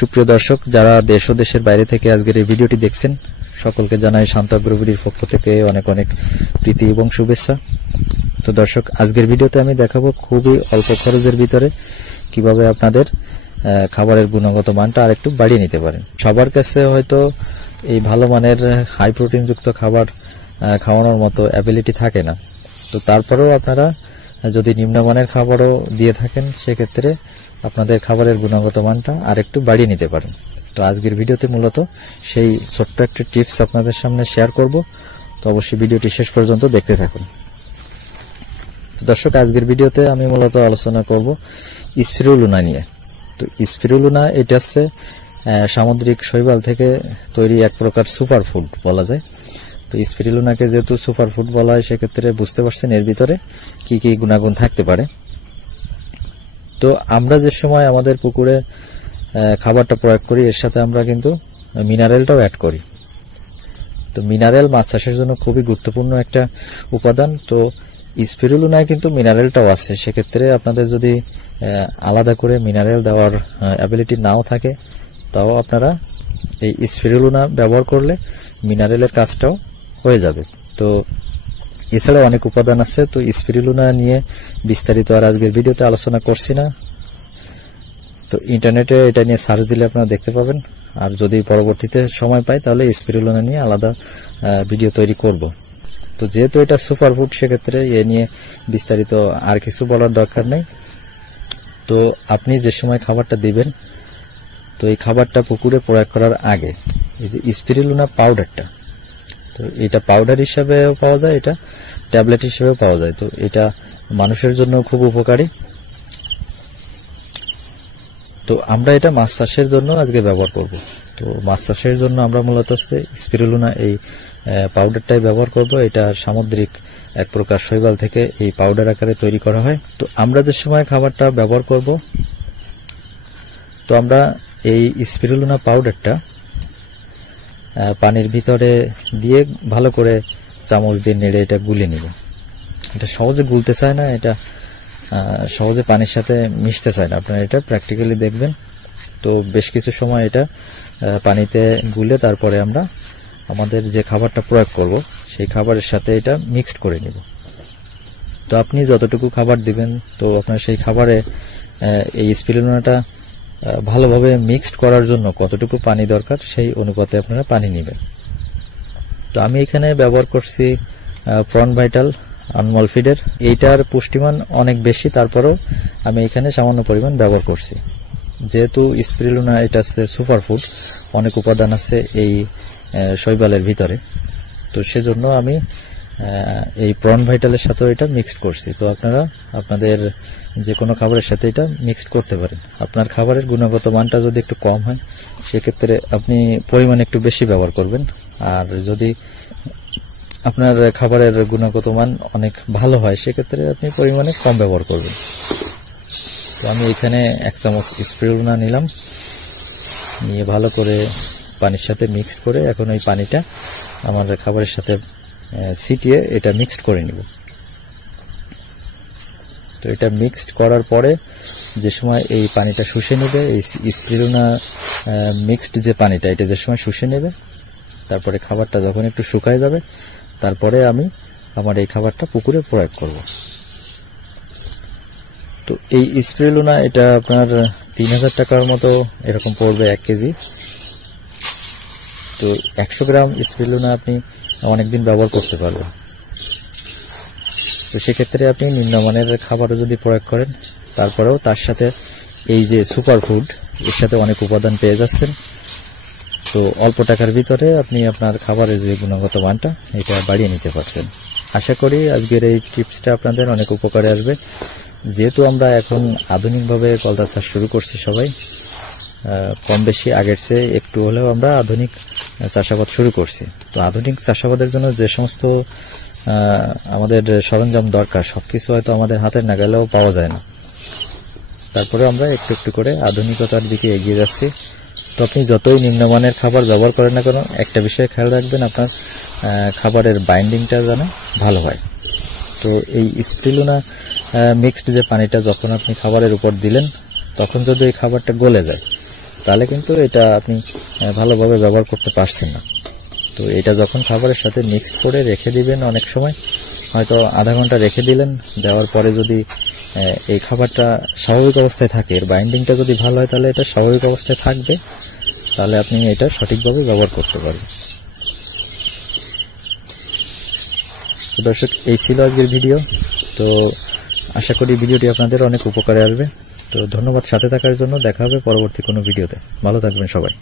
সুপ্রিয় দর্শক, যারা দেশ ও দেশের বাইরে থেকে আজকের এই ভিডিওটি দেখছেন, সকলকে জানাই শান্ত আগ্রবিডির পক্ষ থেকে অনেক অনেক প্রীতি এবং শুভেচ্ছা। তো দর্শক, আজকের ভিডিওতে আমি দেখাবো খুবই অল্প খরচের ভিতরে কিভাবে আপনাদের খাবারের গুণগত মানটা আরেকটু বাড়িয়ে নিতে পারেন। সবার কাছে হয়তো এই ভালো মানের হাই প্রোটিন যুক্ত খাবার খাওয়ানোর মতো অ্যাবিলিটি থাকে না। তো তারপরেও আপনারা যদি নিম্নমানের খাবারও দিয়ে থাকেন, সেক্ষেত্রে আপনাদের খাবারের গুণগত মানটা আরেকটু বাড়িয়ে নিতে পারেন। তো আজকের ভিডিওতে মূলত সেই ছোট্ট একটা টিপস আপনাদের সামনে শেয়ার করব। তো অবশ্যই ভিডিওটি শেষ পর্যন্ত দেখতে থাকুন। তো দর্শক, আজকের ভিডিওতে আমি মূলত আলোচনা করব স্পিরুলিনা নিয়ে। তো স্পিরুলিনা এটা হচ্ছে সামুদ্রিক শৈবাল থেকে তৈরি এক প্রকার সুপার ফুড বলা যায়। তো স্পিরুলিনাকে যেহেতু সুপার ফুড বলা হয়, সেক্ষেত্রে বুঝতে পারছেন এর ভিতরে কি কি গুণাগুণ থাকতে পারে। তো আমরা যে সময় আমাদের পুকুরে খাবারটা প্রয়োগ করি, এর সাথে আমরা কিন্তু মিনারেলটাও অ্যাড করি। তো মিনারেল মাছ চাষের জন্য খুবই গুরুত্বপূর্ণ একটা উপাদান। তো স্পিরুলিনায় কিন্তু মিনারেলটাও আছে। সেক্ষেত্রে আপনাদের যদি আলাদা করে মিনারেল দেওয়ার অ্যাবিলিটি নাও থাকে, তাও আপনারা এই স্পিরুলিনা ব্যবহার করলে মিনারেলের কাজটাও হয়ে যাবে। তো এছাড়াও অনেক উপাদান আছে। তো স্পিরুলিনা নিয়ে বিস্তারিত আর আজকের ভিডিওতে আলোচনা করছি না। তো ইন্টারনেটে এটা নিয়ে সার্চ দিলে আপনারা দেখতে পাবেন। আর যদি পরবর্তীতে সময় পাই, তাহলে স্পিরুলিনা নিয়ে আলাদা ভিডিও তৈরি করব। তো যেহেতু এটা সুপার ফুড, সেক্ষেত্রে এ নিয়ে বিস্তারিত আর কিছু বলার দরকার নেই। তো আপনি যে সময় খাবারটা দিবেন, তো এই খাবারটা পুকুরে প্রয়োগ করার আগে এই যে স্পিরুলিনা পাউডারটা, তো এটা পাউডার হিসাবেও পাওয়া যায়, এটা ট্যাবলেট হিসেবেও পাওয়া যায়। তো এটা মানুষের জন্য খুব উপকারী। তো আমরা এটা মাছ চাষের জন্য আজকে ব্যবহার করব। তো মাছ চাষের জন্য আমরা মূলত হচ্ছে স্পিরুলিনা এই পাউডারটাই ব্যবহার করব। এটা সামুদ্রিক এক প্রকার শৈবাল থেকে এই পাউডার আকারে তৈরি করা হয়। তো আমরা যে সময় খাবারটা ব্যবহার করব, তো আমরা এই স্পিরুলিনা পাউডারটা পানির ভিতরে দিয়ে ভালো করে চামচ দিয়ে নেড়ে এটা গুলে নিব। এটা সহজে গুলতে চায় না, এটা সহজে পানির সাথে মিশতে চায় না। আপনারা এটা প্র্যাকটিক্যালি দেখবেন। তো বেশ কিছু সময় এটা পানিতে গুলে তারপরে আমরা আমাদের যে খাবারটা প্রয়োগ করব, সেই খাবারের সাথে এটা মিক্সড করে নিব। তো আপনি যতটুকু খাবার দিবেন, তো আপনার সেই খাবারে এই স্পিরুলিনাটা ভালোভাবে মিক্সড করার জন্য কতটুকু পানি দরকার, সেই অনুপাতে আপনারা পানি নেবেন। তো আমি এখানে ব্যবহার করছি প্রন ভাইটাল আনমল ফিডের। এইটার পুষ্টিমান অনেক বেশি, তারপরেও আমি এখানে সামান্য পরিমাণ ব্যবহার করছি। যেহেতু স্পিরুলিনা এটা হচ্ছে সুপার ফুড, অনেক উপাদান আছে এই শৈবালের ভিতরে, তো সেজন্য আমি এই প্রন ভাইটালের সাথেও এটা মিক্সড করছি। তো আপনারা আপনাদের যে কোনো খাবারের সাথে এটা মিক্সড করতে পারেন। আপনার খাবারের গুণগত মানটা যদি একটু কম হয়, সেক্ষেত্রে আপনি পরিমাণ একটু বেশি ব্যবহার করবেন। আর যদি আপনার খাবারের গুণগত মান অনেক ভালো হয়, সেক্ষেত্রে আপনি পরিমাণে কম ব্যবহার করবেন। তো আমি এখানে 1 চামচ স্পিরুলিনা নিলাম, নিয়ে ভালো করে পানির সাথে মিক্সড করে এখন ওই পানিটা আমার খাবারের সাথে ছিটিয়ে এটা মিক্সড করে নিব। তো এটা মিক্সড করার পরে যে সময় এই পানিটা শুষে নেবে, এই স্পিরুলিনা মিক্সড যে পানিটা, এটা যে সময় শুষে নেবে, তারপরে খাবারটা যখন একটু শুকায় যাবে, তারপরে আমি আমার এই খাবারটা পুকুরে প্রয়োগ করব। তো এই স্পিরুলিনা এটা আপনার 3000 টাকার মতো এরকম পড়বে 1 কেজি। তো 100 গ্রাম স্পিরুলিনা আপনি অনেকদিন ব্যবহার করতে পারবেন। তো সেক্ষেত্রে আপনি নিম্নমানের খাবারও যদি প্রয়োগ করেন, তারপরেও তার সাথে এই যে সুপার ফুড, এর সাথে অনেক উপাদান পেয়ে যাচ্ছেন। তো অল্প টাকার ভিতরে আপনি আপনার খাবারের যে গুণগত মানটা, এটা বাড়িয়ে নিতে পারছেন। আশা করি আজকের এই টিপসটা আপনাদের অনেক উপকারে আসবে। যেহেতু আমরা এখন আধুনিকভাবে কলতা চাষ শুরু করছি সবাই, কম বেশি আগের চেয়ে একটু হলেও আমরা আধুনিক চাষাবাদ শুরু করছি। তো আধুনিক চাষাবাদের জন্য যে সমস্ত আমাদের সরঞ্জাম দরকার, সবকিছু হয়তো আমাদের হাতের নাগালেও পাওয়া যায় না। তারপরে আমরা একটু একটু করে আধুনিকতার দিকে এগিয়ে যাচ্ছি। তো আপনি যতই নিম্নমানের খাবার ব্যবহার করেন না কেন, একটা বিষয়ে খেয়াল রাখবেন, আপনার খাবারের বাইন্ডিংটা যেন ভালো হয়। তো এই স্পিরুলিনা মিক্সড যে পানিটা যখন আপনি খাবারের উপর দিলেন, তখন যদি এই খাবারটা গলে যায়, তাহলে কিন্তু এটা আপনি ভালোভাবে ব্যবহার করতে পারছেন না। তো এটা যখন খাবারের সাথে মিক্সড করে রেখে দিবেন, অনেক সময় হয়তো আধা ঘন্টা রেখে দিলেন, দেওয়ার পরে যদি এই খাবারটা স্বাভাবিক অবস্থায় থাকে, এর বাইন্ডিংটা যদি ভালো হয় তাহলে এটা স্বাভাবিক অবস্থায় থাকবে, তাহলে আপনি এটা সঠিকভাবে ব্যবহার করতে পারবেন। তো দর্শক, এই ছিল আজকের ভিডিও। তো আশা করি ভিডিওটি আপনাদের অনেক উপকারে আসবে। তো ধন্যবাদ সাথে থাকার জন্য। দেখা হবে পরবর্তী কোনো ভিডিওতে। ভালো থাকবেন সবাই।